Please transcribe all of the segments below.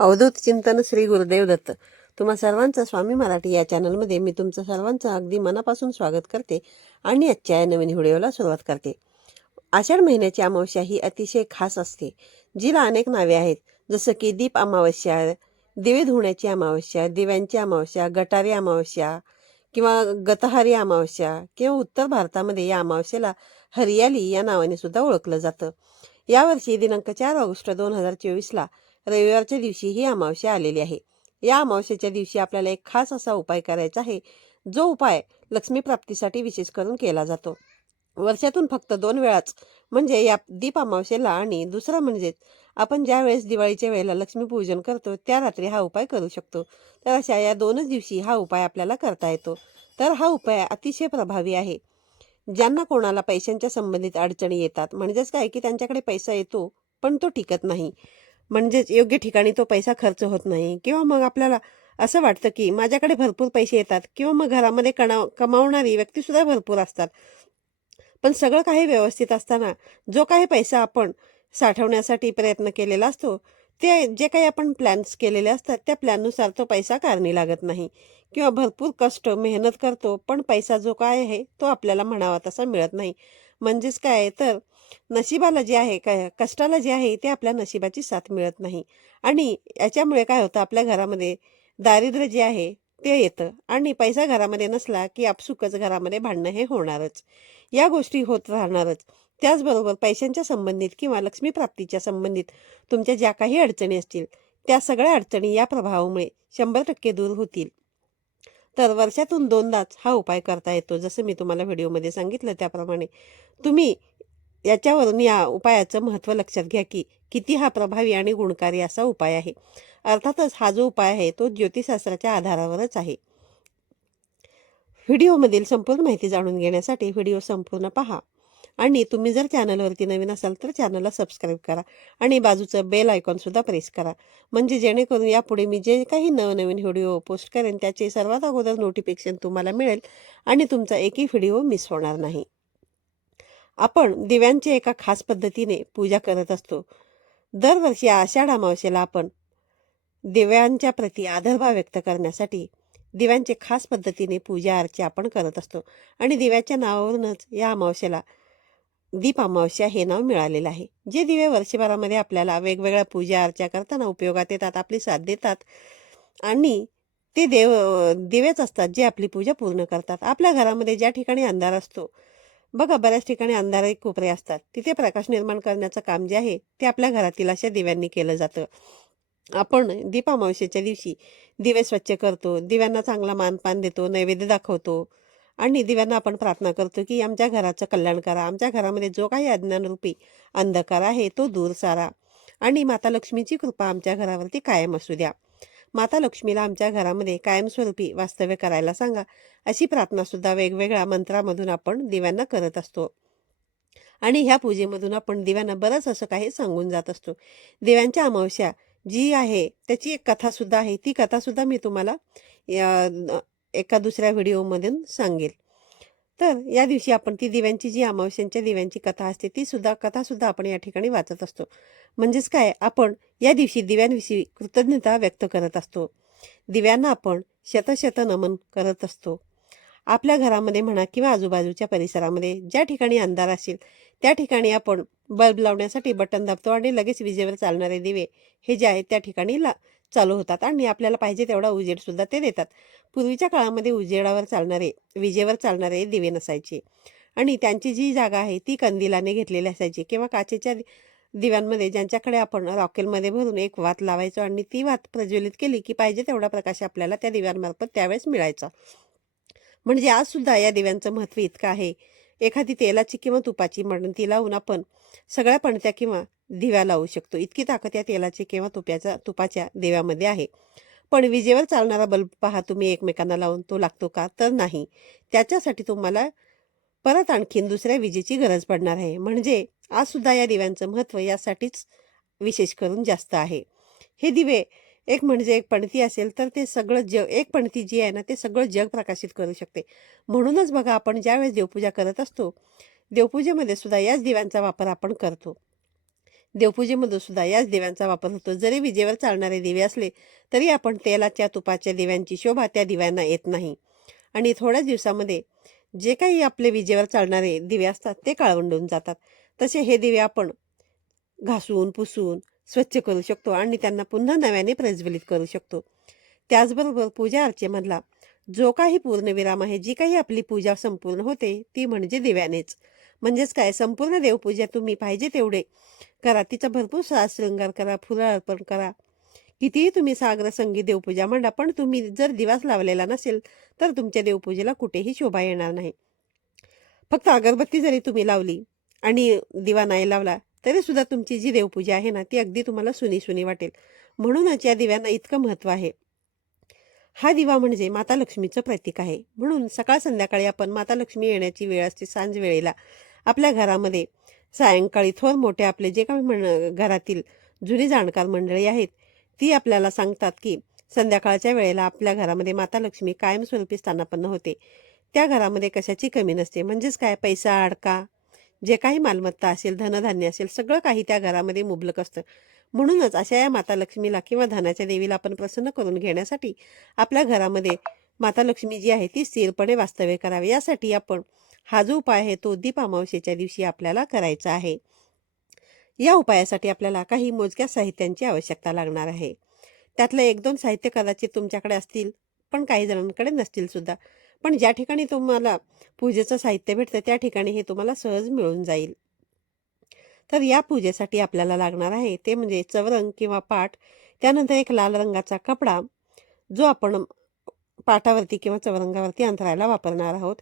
अवधूत चिंतन श्री गुरुदेव दत्त. तुम्हा सर्वांचं स्वामी मराठी या चॅनलमध्ये मी तुमचं सर्वांचं अगदी मनापासून स्वागत करते आणि आजच्या या नवीन व्हिडिओला सुरुवात करते. आषाढ महिन्याची अमावस्या ही अतिशय खास असते. जिला अनेक नावे आहेत जसं की दीप अमावस्या दिवे धुण्याची अमावस्या दिव्यांची अमावस्या गटारी अमावस्या किंवा गतहारी अमावस्या किंवा उत्तर भारतामध्ये या अमावस्येला हरियाली या नावाने सुद्धा ओळखलं जातं. यावर्षी दिनांक चार ऑगस्ट दोन हजार चोवीसला रविवारच्या दिवशी ही अमावस्या आलेली आहे. या अमावस्येच्या दिवशी आपल्याला एक खास असा उपाय करायचा आहे जो उपाय लक्ष्मी प्राप्तीसाठी विशेष करून केला जातो. वर्षातून फक्त दोन वेळाच म्हणजे या दीप अमावस्येला आणि दुसरा म्हणजेच आपण ज्या वेळेस दिवाळीच्या वेळेला लक्ष्मीपूजन करतो त्या रात्री हा उपाय करू शकतो. तर अशा या दोनच दिवशी हा उपाय आपल्याला करता येतो. तर हा उपाय अतिशय प्रभावी आहे. ज्यांना कोणाला पैशांच्या संबंधित अडचणी येतात म्हणजेच काय की त्यांच्याकडे पैसा येतो पण तो टिकत नाही. म्हणजेच योग्य ठिकाणी तो पैसा खर्च होत नाही. किंवा मग आपल्याला असं वाटतं की माझ्याकडे भरपूर पैसे येतात किंवा मग घरामध्ये कणा कमावणारी व्यक्तीसुद्धा भरपूर असतात. पण सगळं काही व्यवस्थित असताना जो काही पैसा आपण साठवण्यासाठी प्रयत्न केलेला असतो ते जे काही आपण प्लॅन्स केलेले असतात त्या प्लॅननुसार तो पैसा कारणी लागत नाही. किंवा भरपूर कष्ट मेहनत करतो पण पैसा जो काय आहे तो आपल्याला म्हणावा तसा मिळत नाही. म्हणजेच काय आहे तर नशिबाला जे आहे काय कष्टाला जे आहे ते आपल्या नशिबाची साथ मिळत नाही. आणि याच्यामुळे काय होतं आपल्या घरामध्ये दारिद्र्य जे आहे ते येतं. आणि पैसा घरामध्ये नसला की आपसुकच घरामध्ये भांडणं हे होणारच. या गोष्टी होत राहणारच. त्याचबरोबर पैशांच्या संबंधित किंवा लक्ष्मी प्राप्तीच्या संबंधित तुमच्या ज्या काही अडचणी असतील त्या सगळ्या अडचणी या प्रभावामुळे शंभर टक्के दूर होतील. तर वर्षातून दोनदाच हा उपाय करता येतो. जसं मी तुम्हाला व्हिडिओमध्ये सांगितलं त्याप्रमाणे. तुम्ही याच्यावरून या उपायाचं महत्त्व लक्षात घ्या की किती हा प्रभावी आणि गुणकारी असा उपाय आहे. अर्थातच हा जो उपाय आहे तो ज्योतिषशास्त्राच्या आधारावरच आहे. व्हिडिओमधील संपूर्ण माहिती जाणून घेण्यासाठी व्हिडिओ संपूर्ण पहा आणि तुम्ही जर चॅनलवरती नवीन असाल तर चॅनलला सबस्क्राईब करा आणि बाजूचं बेल आयकॉनसुद्धा प्रेस करा. म्हणजे जेणेकरून यापुढे मी जे काही नवनवीन व्हिडिओ पोस्ट करेन त्याचे सर्वात अगोदर नोटिफिकेशन तुम्हाला मिळेल आणि तुमचा एकही व्हिडिओ मिस होणार नाही. आपण दिव्यांची एका खास पद्धतीने पूजा करत असतो. दरवर्षी आषाढ अमावस्येला आपण दिव्यांच्या प्रती आदरभाव व्यक्त करण्यासाठी दिव्यांचे खास पद्धतीने पूजा अर्चा आपण करत असतो. आणि दिव्याच्या नावावरूनच या अमावस्येला दीप अमावस्या हे नाव मिळालेलं आहे. जे दिवे वर्षभरामध्ये आपल्याला वेगवेगळ्या पूजा अर्चा करताना उपयोगात येतात आपली साथ देतात आणि ते देव दिवेच असतात जे आपली पूजा पूर्ण करतात. आपल्या घरामध्ये ज्या ठिकाणी अंधार असतो बघा बऱ्याच ठिकाणी अंधारे कोपरे असतात. तिथे प्रकाश निर्माण करण्याचं काम जे आहे ते आपल्या घरातील अशा दिव्यांनी केलं जातं. आपण दीपामावशीच्या दिवशी दिवे स्वच्छ करतो दिव्यांना चांगला मानपान देतो नैवेद्य दाखवतो आणि दिव्यांना आपण प्रार्थना करतो की आमच्या घराचं कल्याण करा. आमच्या घरामध्ये जो काही अज्ञानरूपी अंधकार आहे तो दूर सारा आणि माता लक्ष्मीची कृपा आमच्या घरावरती कायम असू द्या. माता लक्ष्मीला आमच्या घरामध्ये कायमस्वरूपी वास्तव्य करायला सांगा अशी प्रार्थना सुद्धा वेगवेगळ्या मंत्रामधून आपण दिव्यांना करत असतो. आणि ह्या पूजेमधून आपण दिव्यांना बरंच असं काही सांगून जात असतो. दिव्यांच्या अमावस्या जी आहे त्याची एक कथासुद्धा आहे ती कथासुद्धा मी तुम्हाला एका दुसऱ्या व्हिडिओमधून सांगेल. तर या दिवशी आपण ती दिव्यांची जी अमावस्यांच्या दिव्यांची कथा असते ती सुद्धा कथा सुद्धा आपण या ठिकाणी वाचत असतो. म्हणजेच काय आपण या दिवशी दिव्यांविषयी कृतज्ञता व्यक्त करत असतो. दिव्यांना आपण शतशत नमन करत असतो. आपल्या घरामध्ये म्हणा किंवा आजूबाजूच्या परिसरामध्ये ज्या ठिकाणी अंधार असेल त्या ठिकाणी आपण बल्ब लावण्यासाठी बटन दाबतो आणि लगेच विजेवर चालणारे दिवे हे जे आहेत त्या ठिकाणी ला चालू होतात आणि आपल्याला पाहिजे तेवढा उजेडसुद्धा ते देतात. पूर्वीच्या काळामध्ये उजेडावर चालणारे विजेवर चालणारे दिवे नसायचे आणि त्यांची जी जागा आहे ती कंदिलाने घेतलेली असायची किंवा काचेच्या दिव्यांमध्ये ज्यांच्याकडे आपण रॉकेलमध्ये भरून एक वात लावायचो आणि ती वात प्रज्वलित केली की पाहिजे तेवढा प्रकाश आपल्याला त्या दिव्यांमार्फत त्यावेळेस मिळायचा. म्हणजे आज सुद्धा या दिव्यांचं महत्त्व इतकं आहे. एखादी तेलाची किंवा तुपाची मणती लावून आपण सगळ्या पणत्या किंवा दिव्या लावू शकतो. इतकी ताकद या तेलाची किंवा तुप्याच्या तुपाच्या दिव्यामध्ये आहे. पण विजेवर चालणारा बल्ब पहा तुम्ही एकमेकांना लावून तो लागतो का? तर नाही. त्याच्यासाठी तुम्हाला परत आणखीन दुसऱ्या विजेची गरज पडणार आहे. म्हणजे आज सुद्धा या दिव्यांचं महत्त्व यासाठीच विशेष करून जास्त आहे. हे दिवे एक म्हणजे एक पणती असेल तर ते सगळं जग एक पणती जी आहे ना ते सगळं जग प्रकाशित करू शकते. म्हणूनच बघा आपण ज्यावेळेस देवपूजा करत असतो देवपूजेमध्ये सुद्धा याच दिव्यांचा वापर आपण करतो. देवपूजेमध्ये सुद्धा याच दिव्यांचा वापर होतो. जरी विजेवर चालणारे दिवे असले तरी आपण तेलाच्या तुपाच्या दिव्यांची शोभा त्या दिव्यांना येत नाही. आणि थोड्याच दिवसामध्ये जे काही आपले विजेवर चालणारे दिवे असतात ते काळवंडून जातात. तसे हे दिवे आपण घासून पुसून स्वच्छ करू शकतो आणि त्यांना पुन्हा नव्याने प्रज्वलित करू शकतो. त्याचबरोबर पूजा अर्चेमधला जो काही पूर्णविराम आहे जी काही आपली पूजा संपूर्ण होते ती म्हणजे दिव्यानेच. म्हणजेच काय? संपूर्ण देवपूजा तुम्ही पाहिजे तेवढे करा. तिचा भरपूर साज शृंगार करा फुलं अर्पण करा. कितीही तुम्ही सागर संगीत देवपूजा म्हणा पण तुम्ही जर दिवास लावलेला नसेल तर तुमच्या देवपूजेला कुठेही शोभा येणार नाही. फक्त अगरबत्ती जरी तुम्ही लावली आणि दिवा नाही लावला तरी सुद्धा तुमची जी देवपूजा आहे ना ती अगदी तुम्हाला सुनी सुनी वाटेल. म्हणूनच या दिव्यांना इतकं महत्त्व आहे. हा दिवा म्हणजे माता लक्ष्मीचं प्रतीक आहे. म्हणून सकाळ संध्याकाळी आपण माता लक्ष्मी येण्याची वेळ असते सांज वेळेला. आपल्या घरामध्ये. सायंकाळी थोर मोठे आपले जे काही म्हण घरातील जुनी जाणकार मंडळी आहेत ती आपल्याला सांगतात की संध्याकाळच्या वेळेला आपल्या घरामध्ये माता लक्ष्मी कायमस्वरूपी स्थानापन्न होते. त्या घरामध्ये कशाची कमी नसते म्हणजेच काय? पैसा अडका जे काही मालमत्ता असेल धनधान्य असेल सगळं काही त्या घरामध्ये मुबलक असतं. म्हणूनच अशा या माता लक्ष्मीला किंवा धनाच्या देवीला आपण प्रसन्न करून घेण्यासाठी आपल्या घरामध्ये माता लक्ष्मी जी आहे ती स्थिरपणे वास्तव्य करावे. यासाठी आपण हा जो उपाय आहे तो दीप दिवशी आपल्याला करायचा आहे. या उपायासाठी आपल्याला काही मोजक्या साहित्यांची आवश्यकता लागणार आहे. त्यातलं एक दोन साहित्य कदाचित तुमच्याकडे असतील पण काही जणांकडे नसतील सुद्धा. पण ज्या ठिकाणी तुम्हाला पूजेचं साहित्य भेटतं त्या ठिकाणी हे तुम्हाला सहज मिळून जाईल. तर या पूजेसाठी आपल्याला लागणार आहे ते म्हणजे चवरंग किंवा पाट त्यानंतर एक लाल रंगाचा कपडा जो आपण पाटावरती किंवा चवरंगावरती अंतरायला वापरणार आहोत.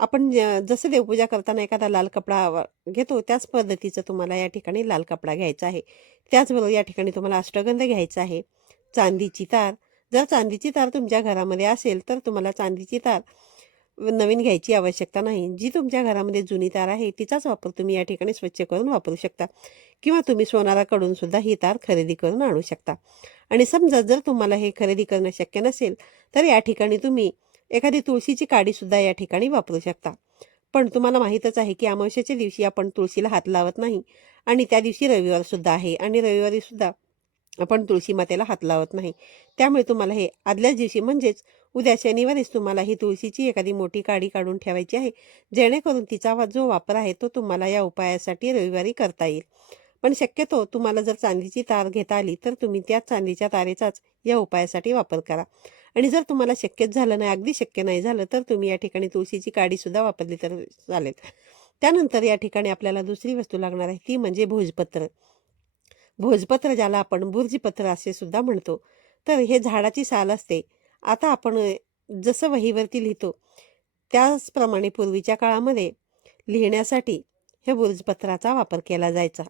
आपण ज- जसं देवपूजा करताना एखादा लाल कपडा घेतो त्याच पद्धतीचं तुम्हाला या ठिकाणी लाल कपडा घ्यायचा आहे. त्याचबरोबर या ठिकाणी तुम्हाला अष्टगंध घ्यायचा आहे. चांदीची तार जर चांदीची तार तुमच्या घरामध्ये असेल तर तुम्हाला चांदीची तार नवीन घ्यायची आवश्यकता नाही. जी तुमच्या घरामध्ये जुनी तार आहे तिचाच वापर तुम्ही या ठिकाणी स्वच्छ करून वापरू शकता. किंवा तुम्ही सोनाराकडून सुद्धा ही तार खरेदी करून आणू शकता. आणि समजा जर तुम्हाला हे खरेदी करणं शक्य नसेल तर या ठिकाणी तुम्ही एखादी तुळशीची काडी सुद्धा या ठिकाणी वापरू शकता. पण तुम्हाला माहीतच आहे की अमावस्याच्या दिवशी आपण तुळशीला हात लावत नाही आणि त्या दिवशी रविवार सुद्धा आहे आणि रविवारी सुद्धा आपण तुळशी मातेला हात लावत नाही. त्यामुळे तुम्हाला हे आदल्याच दिवशी म्हणजेच उद्या शनिवारीच तुम्हाला ही तुळशीची एखादी मोठी काडी काढून ठेवायची आहे. जेणेकरून तिचा जो वापर आहे तो तुम्हाला या उपायासाठी रविवारी करता येईल. पण शक्यतो तुम्हाला जर चांदीची तार घेता आली तर तुम्ही त्या चांदीच्या तारेचाच या उपायासाठी वापर करा. आणि जर तुम्हाला शक्यच झालं नाही अगदी शक्य नाही झालं तर तुम्ही या ठिकाणी तुळशीची काडी सुद्धा वापरली तर चालेल. त्यानंतर या ठिकाणी आपल्याला दुसरी वस्तू लागणार आहे ती म्हणजे भोजपत्र. भोजपत्र ज्याला आपण बुर्जीपत्र असे सुद्धा म्हणतो. तर हे झाडाची साल असते. आता आपण जसं वहीवरती लिहितो त्याचप्रमाणे पूर्वीच्या काळामध्ये लिहिण्यासाठी हे बुर्जपत्राचा वापर केला जायचा.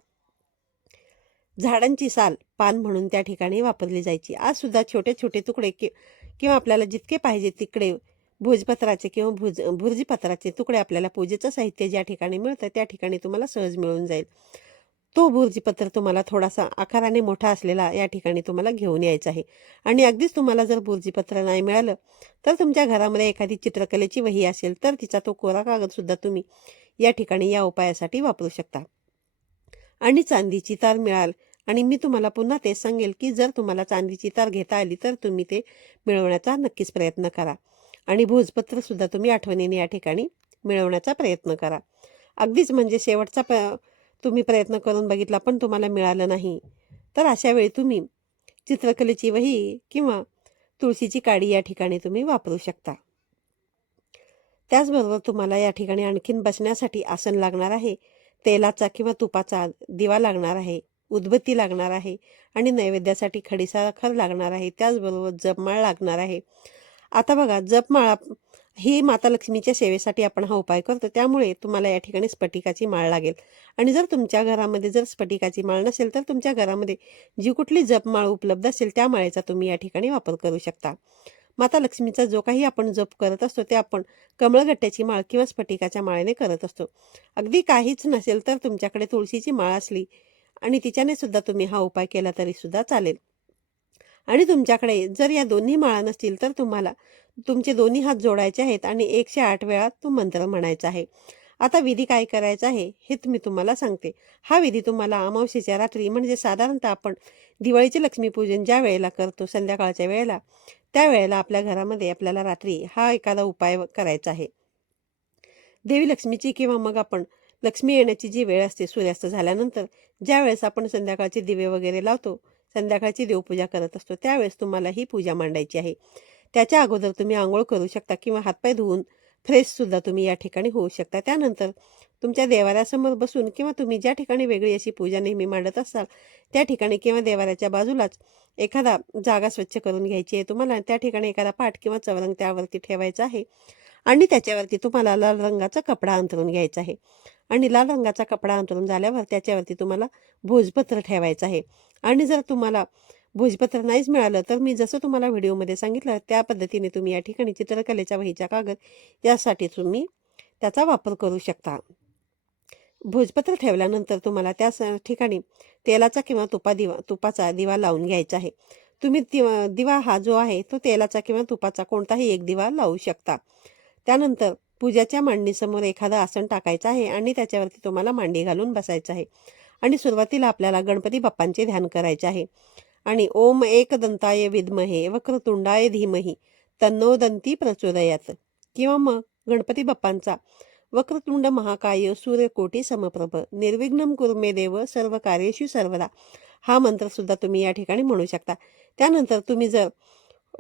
झाडांची साल पान म्हणून त्या ठिकाणी वापरली जायची. आज सुद्धा छोटे छोटे तुकडे कि किंवा आपल्याला जितके पाहिजे तिकडे भोजपत्राचे किंवा भुज भुर्जीपत्राचे तुकडे आपल्याला पूजेचं साहित्य ज्या ठिकाणी मिळतं त्या ठिकाणी तुम्हाला सहज मिळून जाईल. तो भुर्जीपत्र तुम्हाला थोडासा आकाराने मोठा असलेला या ठिकाणी तुम्हाला घेऊन यायचा आहे. आणि अगदीच तुम्हाला जर भुर्जीपत्र नाही मिळालं तर तुमच्या घरामध्ये एखादी चित्रकलेची वही असेल तर तिचा तो कोरा कागदसुद्धा तुम्ही या ठिकाणी या उपायासाठी वापरू शकता. आणि चांदीची तार मिळाल आणि मी तुम्हाला पुन्हा ते सांगेल की जर तुम्हाला चांदीची तार घेता आली तर तुम्ही ते मिळवण्याचा नक्कीच प्रयत्न करा. आणि भोजपत्रसुद्धा तुम्ही आठवणीने या ठिकाणी मिळवण्याचा प्रयत्न करा. अगदीच म्हणजे शेवटचा प तुम्ही प्रयत्न करून बघितला पण तुम्हाला मिळालं नाही. तर अशा वेळी तुम्ही चित्रकलेची वही किंवा तुळशीची काडी या ठिकाणी तुम्ही वापरू शकता. त्याचबरोबर तुम्हाला या ठिकाणी आणखीन बसण्यासाठी आसन लागणार आहे. तेलाचा किंवा तुपाचा दिवा लागणार आहे. उदबत्ती लागणार आहे आणि नैवेद्यासाठी खडीसाखर लागणार आहे त्याचबरोबर जपमाळ लागणार आहे. आता बघा जपमाळा ही माता लक्ष्मीच्या सेवेसाठी आपण हा उपाय करतो त्यामुळे तुम्हाला या ठिकाणी स्फटिकाची माळ लागेल. आणि जर तुमच्या घरामध्ये जर स्फटिकाची माळ नसेल तर तुमच्या घरामध्ये जी कुठली जपमाळ उपलब्ध असेल त्या माळेचा तुम्ही या ठिकाणी वापर करू शकता. माता लक्ष्मीचा जो काही आपण जप करत असतो ते आपण कमळगट्ट्याची माळ किंवा स्फटिकाच्या माळेने करत असतो. अगदी काहीच नसेल तर तुमच्याकडे तुळशीची माळ असली आणि तिच्याने सुद्धा तुम्ही हा उपाय केला तरी सुद्धा चालेल. आणि तुमच्याकडे जर या दोन्ही माळा नसतील तर तुम्हाला तुमचे दोन्ही हात जोडायचे आहेत आणि एकशे आठ वेळा तो मंत्र म्हणायचा आहे. आता विधी काय करायचा आहे हे मी तुम्हाला सांगते. हा विधी तुम्हाला अमावस्येच्या रात्री म्हणजे साधारणतः आपण दिवाळीचे लक्ष्मीपूजन ज्या वेळेला करतो संध्याकाळच्या वेळेला त्यावेळेला आपल्या घरामध्ये आपल्याला रात्री हा एखादा उपाय करायचा आहे. देवी लक्ष्मीची किंवा मग आपण लक्ष्मी येण्याची जी वेळ असते सूर्यास्त झाल्यानंतर ज्या वेळेस आपण संध्याकाळचे दिवे वगैरे लावतो संध्याकाळची देवपूजा करत असतो त्यावेळेस तुम्हाला ही पूजा मांडायची आहे. त्याच्या अगोदर तुम्ही आंघोळ करू शकता किंवा हातपाय धुवून फ्रेशसुद्धा तुम्ही या ठिकाणी होऊ शकता. त्यानंतर तुमच्या देवाऱ्यासमोर बसून किंवा तुम्ही ज्या ठिकाणी वेगळी अशी पूजा नेहमी मांडत असाल त्या ठिकाणी किंवा देवाऱ्याच्या बाजूलाच एखादा जागा स्वच्छ करून घ्यायची आहे तुम्हाला त्या ठिकाणी एखादा पाठ किंवा चवरंग त्यावरती ठेवायचा आहे. आणि त्याच्यावरती तुम्हाला लाल रंगाचा कपडा अंतरून घ्यायचा आहे. आणि लाल रंगाचा कपडा अंतरून झाल्यावर त्याच्यावरती तुम्हाला भोजपत्र ठेवायचं आहे. आणि जर तुम्हाला भोजपत्र नाहीच मिळालं तर मी जसं तुम्हाला व्हिडिओमध्ये सांगितलं त्या पद्धतीने तुम्ही या ठिकाणी चित्रकलेच्या वहीच्या कागद यासाठी तुम्ही त्याचा वापर करू शकता. भोजपत्र ठेवल्यानंतर तुम्हाला त्या स ठिकाणी तेलाचा किंवा तुपा दिवा तुपाचा दिवा लावून घ्यायचा आहे. तुम्ही दिवा दिवा हा जो आहे तो तेलाचा किंवा तुपाचा कोणताही एक दिवा लावू शकता. त्यानंतर पूजाच्या मांडणीसमोर एखादं आसन टाकायचं आहे आणि त्याच्यावरती तुम्हाला मांडी घालून बसायचं आहे. आणि सुरुवातीला आपल्याला गणपती बाप्पांचे ध्यान करायचे आहे. आणि ओम एकदंताय विद्महे वक्रतुंडाय धीमही तन्नो दंती प्रचोदयात. किंवा मग गणपती बाप्पांचा वक्रतुंड महाकाय सूर्यकोटी समप्रभ. निर्विघ्नम कुर्मे देव सर्व कार्येषु सर्वदा. हा मंत्रसुद्धा तुम्ही या ठिकाणी म्हणू शकता. त्यानंतर तुम्ही जर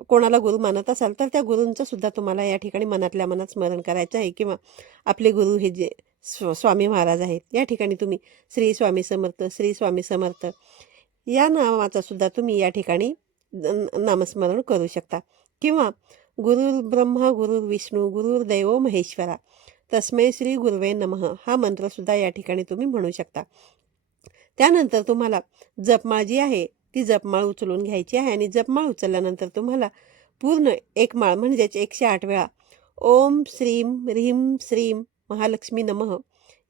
कोणाला गुरु मानत असाल तर त्या गुरूंचं सुद्धा तुम्हाला या ठिकाणी मनातल्या मनात स्मरण करायचं आहे किंवा आपले गुरु हे जे स्व स्वामी महाराज आहेत या ठिकाणी तुम्ही श्री स्वामी समर्थ श्री स्वामी समर्थ या नावाचा सुद्धा तुम्ही या ठिकाणी नामस्मरण करू शकता. किंवा गुरुर् ब्रह्मा गुरुर् विष्णू गुरुर्दैव महेश्वरा तस्मै श्री गुरुवे नमः हा मंत्रसुद्धा या ठिकाणी तुम्ही म्हणू शकता. त्यानंतर तुम्हाला जपमाळ जी आहे ती जपमाळ उचलून घ्यायची आहे आणि जपमाळ उचलल्यानंतर तुम्हाला पूर्ण एक माळ म्हणजेच एकशे आठ वेळा ओम श्रीम ह्रीम श्रीम महालक्ष्मी नमः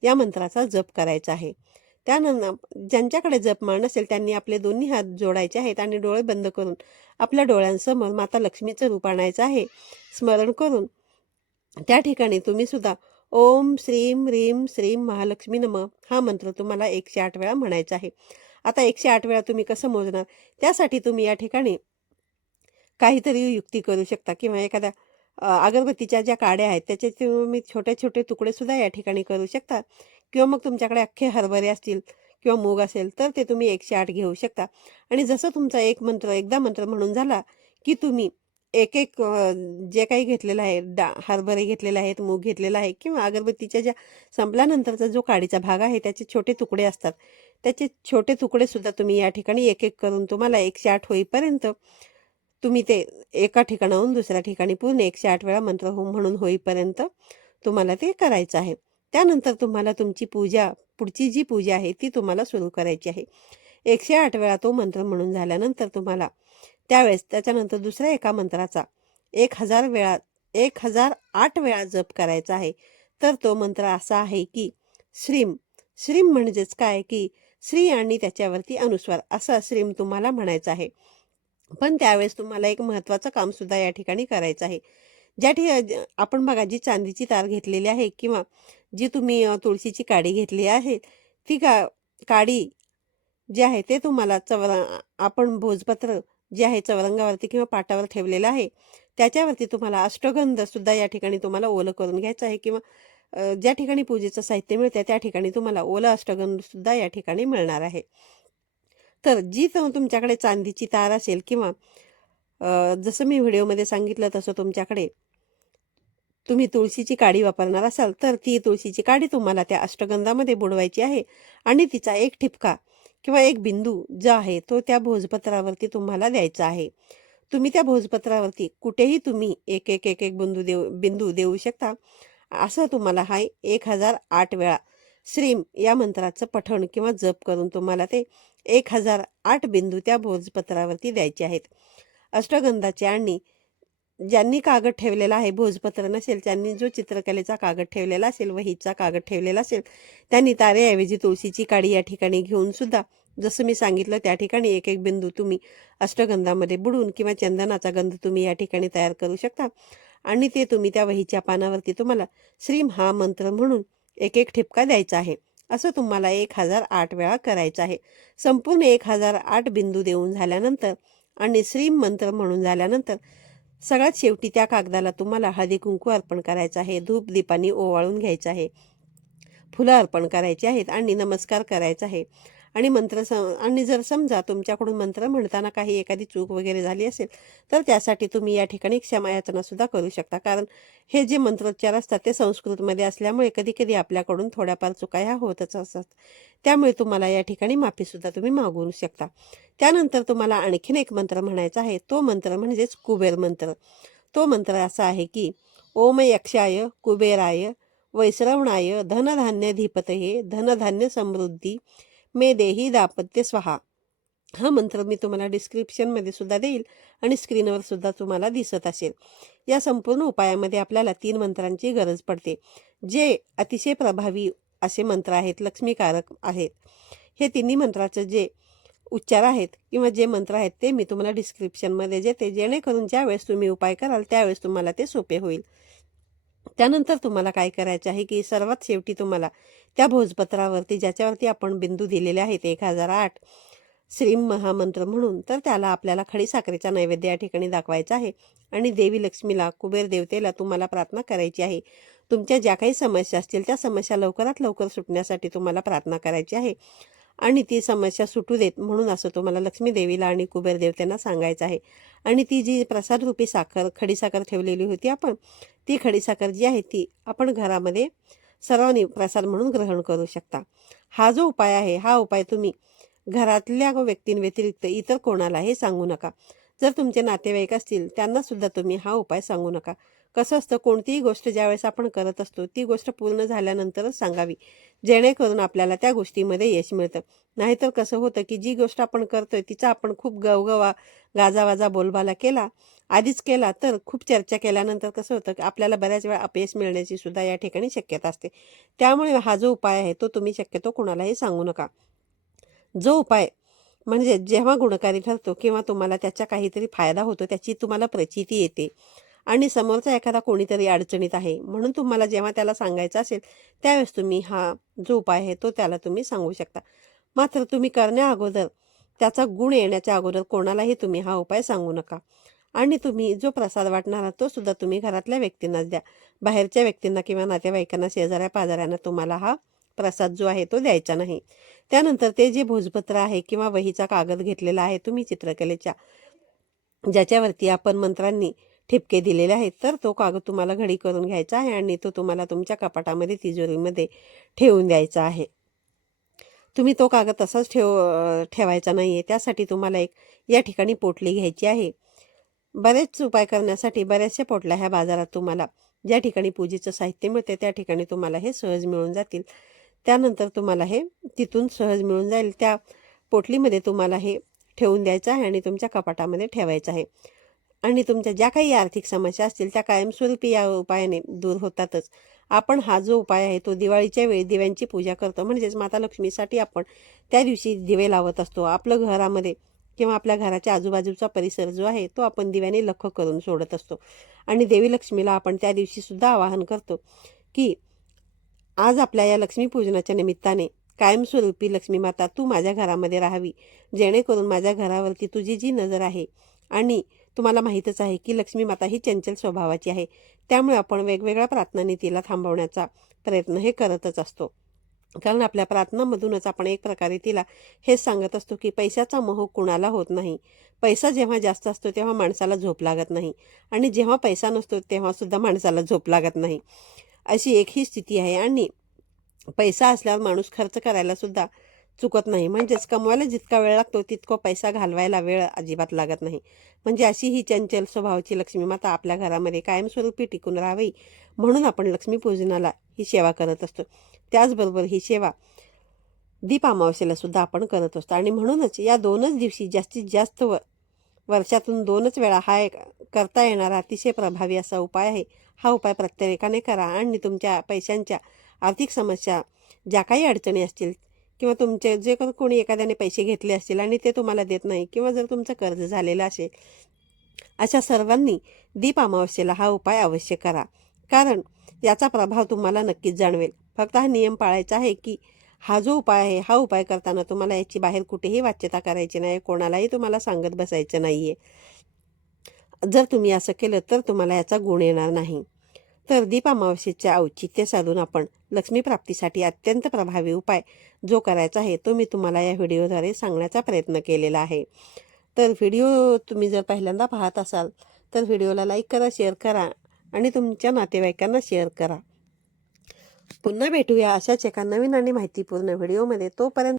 या मंत्राचा जप करायचा आहे. त्यानंतर ज्यांच्याकडे जपमाळ नसेल त्यांनी आपले दोन्ही हात जोडायचे आहेत आणि डोळे बंद करून आपल्या डोळ्यांसमोर माता लक्ष्मीचं रूप आणायचं आहे. स्मरण करून त्या ठिकाणी तुम्ही सुद्धा ओम श्रीम ह्रीम श्रीम महालक्ष्मी नम हा मंत्र तुम्हाला एकशे आठ वेळा म्हणायचा आहे. आता एकशे आठ वेळा तुम्ही कसं मोजणार? त्यासाठी तुम्ही या ठिकाणी काहीतरी युक्ती करू शकता किंवा एखाद्या अगरबत्तीच्या ज्या काड्या आहेत त्याचे तुम्ही छोटे छोटे तुकडेसुद्धा या ठिकाणी करू शकता. किंवा मग तुमच्याकडे अख्खे हरभरे असतील किंवा मूग असेल तर ते तुम्ही एकशे आठ घेऊ शकता. आणि जसं तुमचा एक मंत्र एकदा मंत्र म्हणून झाला की तुम्ही एक एक जे काही घेतलेलं आहे डा हरभरे घेतलेले आहेत मूग घेतलेला आहे किंवा अगरबत्तीच्या ज्या संपल्यानंतरचा जो काडीचा भाग आहे त्याचे छोटे तुकडे असतात. त्याचे छोटे तुकडे सुद्धा तुम्ही या ठिकाणी एक एक करून तुम्हाला एकशे आठ होईपर्यंत तुम्ही ते एका ठिकाणाहून दुसऱ्या ठिकाणी पूर्ण एकशे आठ वेळा मंत्र हो म्हणून होईपर्यंत तुम्हाला ते करायचं आहे. त्यानंतर तुम्हाला तुमची पूजा पुढची जी पूजा आहे ती तुम्हाला सुरू करायची आहे. एकशे आठ वेळा तो मंत्र म्हणून झाल्यानंतर तुम्हाला त्यावेळेस त्याच्यानंतर दुसऱ्या एका मंत्राचा एक हजार वेळा एक हजार आठ वेळा जप करायचा आहे. तर तो मंत्र असा आहे की श्रीम श्रीम म्हणजेच काय की श्री आणि त्याच्यावरती अनुस्वार असा श्रीम तुम्हाला म्हणायचं आहे. पण त्यावेळेस तुम्हाला एक महत्त्वाचं काम सुद्धा या ठिकाणी करायचं आहे. ज्या ठिकाणी आपण बघा जी चांदीची तार घेतलेली आहे किंवा जी तुम्ही तुळशीची काडी घेतली आहे ती का काडी जी आहे ते तुम्हाला चवरा आपण भोजपत्र जे आहे चौरंगावरती किंवा पाटावर ठेवलेलं आहे त्याच्यावरती तुम्हाला अष्टगंध सुद्धा या ठिकाणी तुम्हाला ओलं करून घ्यायचं आहे किंवा ज्या ठिकाणी पूजेचं साहित्य मिळते त्या ठिकाणी तुम्हाला ओलं अष्टगंध सुद्धा या ठिकाणी मिळणार आहे. तर जी तुमच्याकडे चांदीची तार असेल किंवा जसं मी व्हिडिओमध्ये सांगितलं तसं तुमच्याकडे तुम्ही तुळशीची काडी वापरणार असाल तर ती तुळशीची काडी तुम्हाला त्या अष्टगंधामध्ये बुडवायची आहे आणि तिचा एक ठिपका किंवा एक बिंदू जो आहे तो त्या भोजपत्रावरती तुम्हाला द्यायचा आहे. तुम्ही त्या भोजपत्रावरती कुठेही तुम्ही एक एक एक एक बिंदू देऊ बिंदू देऊ शकता. असं तुम्हाला हा एक हजार आठ वेळा श्रीम या मंत्राचं पठण किंवा जप करून तुम्हाला ते एक हजार आठ बिंदू त्या भोजपत्रावरती द्यायचे आहेत. अष्टगंधाचे आणि ज्यांनी कागद ठेवलेला आहे भोजपत्र नसेल त्यांनी जो चित्रकलेचा कागद ठेवलेला असेल वहीचा कागद ठेवलेला असेल त्यांनी तारेऐवजी तुळशीची काडी या ठिकाणी घेऊन सुद्धा जसं मी सांगितलं त्या ठिकाणी एक एक बिंदू तुम्ही अष्टगंधामध्ये बुडून किंवा चंदनाचा गंध तुम्ही या ठिकाणी तयार करू शकता. आणि ते तुम्ही त्या वहीच्या पानावरती तुम्हाला श्रीम हा मंत्र म्हणून एक एक ठिपका द्यायचा आहे. असं तुम्हाला एक हजार आठ वेळा करायचं आहे. संपूर्ण एक हजार आठ बिंदू देऊन झाल्यानंतर आणि श्रीम मंत्र म्हणून झाल्यानंतर सगळ्यात शेवटी त्या कागदाला तुम्हाला हळदी कुंकू अर्पण करायचं आहे धूप दीपानी ओवाळून घ्यायचं आहे फुलं अर्पण करायची आहेत आणि नमस्कार करायचा आहे. आणि मंत्र स आणि जर समजा तुमच्याकडून मंत्र म्हणताना काही एखादी चूक वगैरे झाली असेल तर त्यासाठी तुम्ही या ठिकाणी क्षमायाचनासुद्धा करू शकता. कारण हे जे मंत्रोच्चार असतात ते संस्कृतमध्ये असल्यामुळे कधी कधी आपल्याकडून थोड्याफार चुका ह्या होतच असतात. त्यामुळे तुम्हाला या ठिकाणी माफीसुद्धा तुम्ही मागवू शकता. त्यानंतर तुम्हाला आणखीन एक मंत्र म्हणायचा आहे. तो मंत्र म्हणजेच कुबेर मंत्र. तो मंत्र असा आहे की ओम यक्षाय कुबेराय वैश्रवणाय धनधान्य धीपतये धनधान्य समृद्धी मे देही दापत्य स्वहा. हा मंत्र मी तुम्हाला डिस्क्रिप्शनमध्ये सुद्धा देईल आणि स्क्रीनवर सुद्धा तुम्हाला दिसत असेल. या संपूर्ण उपायामध्ये आपल्याला तीन मंत्रांची गरज पडते. जे अतिशय प्रभावी असे मंत्र आहेत लक्ष्मीकारक आहेत हे तिन्ही मंत्राचं जे उच्चार आहेत किंवा जे मंत्र आहेत ते मी तुम्हाला डिस्क्रिप्शनमध्ये देते. जेणेकरून ज्यावेळेस तुम्ही उपाय कराल त्यावेळेस तुम्हाला ते सोपे होईल. त्यानंतर तुम्हाला काय करायचे आहे की सर्वात शेवटी तुम्हाला त्या भोजपत्रावरती ज्याच्यावरती आपण बिंदू दिलेले आहेत एक हजार आठ श्रीम महामंत्र म्हणून तर त्याला आपल्याला खडीसाखरेचा नैवेद्य या ठिकाणी दाखवायचा आहे. आणि देवी लक्ष्मीला कुबेर देवतेला तुम्हाला प्रार्थना करायची आहे. तुमच्या ज्या काही समस्या असतील त्या समस्या लवकरात लवकर सुटण्यासाठी तुम्हाला प्रार्थना करायची आहे. आणि ती समस्या सुटू देत म्हणून असं तुम्हाला लक्ष्मी देवीला आणि कुबेर देवतेंना सांगायचं आहे. आणि ती जी प्रसादरूपी साखर खडीसाखर ठेवलेली होती आपण ती खडीसाखर जी आहे ती आपण घरामध्ये सर्वांनी प्रसाद म्हणून ग्रहण करू शकता. हा जो उपाय आहे हा उपाय तुम्ही घरातल्या व्यक्तींव्यतिरिक्त इतर कोणालाही सांगू नका. जर तुमचे नातेवाईक असतील त्यांना सुद्धा तुम्ही हा उपाय सांगू नका. कसं असतं कोणतीही गोष्ट ज्यावेळेस आपण करत असतो ती गोष्ट पूर्ण झाल्यानंतरच सांगावी. जेणेकरून आपल्याला त्या गोष्टीमध्ये यश मिळतं. नाहीतर कसं होतं की जी गोष्ट आपण करतोय तिचा आपण खूप गवगवा गाजावाजा बोलबाला केला आधीच केला तर खूप चर्चा केल्यानंतर कसं होतं की आपल्याला बऱ्याच वेळा अपयश मिळण्याची सुद्धा या ठिकाणी शक्यता असते. त्यामुळे हा जो उपाय आहे तो तुम्ही शक्यतो कोणालाही सांगू नका. जो उपाय म्हणजे जेव्हा गुणकारी ठरतो किंवा तुम्हाला त्याचा काहीतरी फायदा होतो त्याची तुम्हाला प्रचिती येते. आणि समोरचा एखादा कोणीतरी अडचणीत आहे म्हणून तुम्हाला जेव्हा त्याला सांगायचं असेल त्यावेळेस तुम्ही हा जो उपाय आहे तो त्याला तुम्ही सांगू शकता. मात्र तुम्ही करण्या अगोदर त्याचा गुण येण्याच्या अगोदर कोणालाही तुम्ही हा उपाय सांगू नका. आणि तुम्ही जो प्रसाद वाटणारा तो सुद्धा तुम्ही घरातल्या व्यक्तींनाच द्या. बाहेरच्या व्यक्तींना किंवा नातेवाईकांना शेजाऱ्या पाजाऱ्यांना तुम्हाला हा प्रसाद जो आहे तो द्यायचा नाही. त्यानंतर ते जे भोजपत्र आहे किंवा वहीचा कागद घेतलेला आहे तुम्ही चित्रकलेच्या ज्याच्यावरती आपण मंत्रांनी ठिपके दिलेले आहेत. तर तो कागद तुम्हाला घडी करून घ्यायचा आहे आणि तो तुम्हाला तुमच्या कपाटामध्ये तिजोरीमध्ये ठेवून द्यायचा आहे. तुम्ही तो कागद तसाच ठेव ठेवायचा नाही आहे त्यासाठी तुम्हाला एक या ठिकाणी पोटली घ्यायची आहे. बरेच उपाय करण्यासाठी बऱ्याचशा पोटल्या ह्या बाजारात तुम्हाला ज्या ठिकाणी पूजेचं साहित्य मिळते त्या ठिकाणी तुम्हाला हे सहज मिळून जातील. त्यानंतर तुम्हाला हे तिथून सहज मिळून जाईल. त्या पोटलीमध्ये तुम्हाला हे ठेवून द्यायचं आहे आणि तुमच्या कपाटामध्ये ठेवायचं आहे. आणि तुमच्या ज्या काही आर्थिक समस्या असतील त्या कायमस्वरूपी या उपायाने दूर होतातच. आपण हा जो उपाय आहे तो दिवाळीच्या वेळी दिव्यांची पूजा करतो. म्हणजेच माता लक्ष्मीसाठी आपण त्या दिवशी दिवे लावत असतो. आपलं घरामध्ये किंवा आपल्या घराच्या आजूबाजूचा परिसर जो आहे तो आपण दिव्याने लख करून सोडत असतो. आणि देवी लक्ष्मीला आपण त्या दिवशीसुद्धा आवाहन करतो की आज आपल्या या लक्ष्मीपूजनाच्या निमित्ताने कायमस्वरूपी लक्ष्मी माता तू माझ्या घरामध्ये राहावी. जेणेकरून माझ्या घरावरती तुझी जी नजर आहे आणि तुम्हाला माहीतच आहे की लक्ष्मी माता ही चंचल स्वभावाची आहे. त्यामुळे आपण वेगवेगळ्या प्रार्थनांनी तिला थांबवण्याचा प्रयत्न हे करतच असतो. कारण आपल्या प्रार्थनामधूनच आपण एक प्रकारे तिला हेच सांगत असतो की पैशाचा मोह कुणाला होत नाही. पैसा जेव्हा जास्त असतो तेव्हा माणसाला झोप लागत नाही. आणि जेव्हा पैसा नसतो तेव्हासुद्धा माणसाला झोप लागत नाही. अशी एक ही स्थिती आहे. आणि पैसा असल्यावर माणूस खर्च करायला सुद्धा चुकत नाही. म्हणजेच कमवायला जितका वेळ लागतो तितका पैसा घालवायला वेळ अजिबात लागत नाही. म्हणजे अशी ही चंचल स्वभावाची लक्ष्मी माता आपल्या घरामध्ये कायमस्वरूपी टिकून राहावी म्हणून आपण लक्ष्मीपूजनाला ही सेवा करत असतो. त्याचबरोबर ही सेवा दीप अमावस्येला सुद्धा आपण करत असतो. आणि म्हणूनच या दोनच दिवशी जास्तीत जास्त व वर्षातून दोनच वेळा हा एक करता येणारा अतिशय प्रभावी असा उपाय आहे. हा उपाय प्रत्येकाने करा. आणि तुमच्या पैशांच्या आर्थिक समस्या ज्या काही अडचणी असतील किंवा तुमचे जे कोणी एखाद्याने पैसे घेतले असतील आणि ते तुम्हाला देत नाही किंवा जर तुमचं कर्ज झालेलं असेल अशा सर्वांनी दीप अमावस्येला हा उपाय अवश्य करा. कारण याचा प्रभाव तुम्हाला नक्कीच जाणवेल. फक्त हा नियम पाळायचा आहे की हा जो उपाय आहे हा उपाय करताना तुम्हाला याची बाहेर कुठेही वाच्यता करायची नाही कोणालाही तुम्हाला सांगत बसायचं नाही आहे जर तुम्ही असं केलं तर तुम्हाला याचा गुण येणार नाही. तर दीप अमावस्येचे औचित्य साधून आपण लक्ष्मी प्राप्तीसाठी अत्यंत प्रभावी उपाय जो करायचा आहे तो मी तुम्हाला या व्हिडिओद्वारे सांगण्याचा प्रयत्न केलेला आहे. तर व्हिडिओ तुम्ही जर पहिल्यांदा पाहत असाल तर व्हिडिओला लाईक करा शेअर करा आणि तुमच्या नातेवाईकांना शेअर करा. पुन्हा भेटूया अशाच एका नवीन आणि माहितीपूर्ण व्हिडिओमध्ये. तोपर्यंत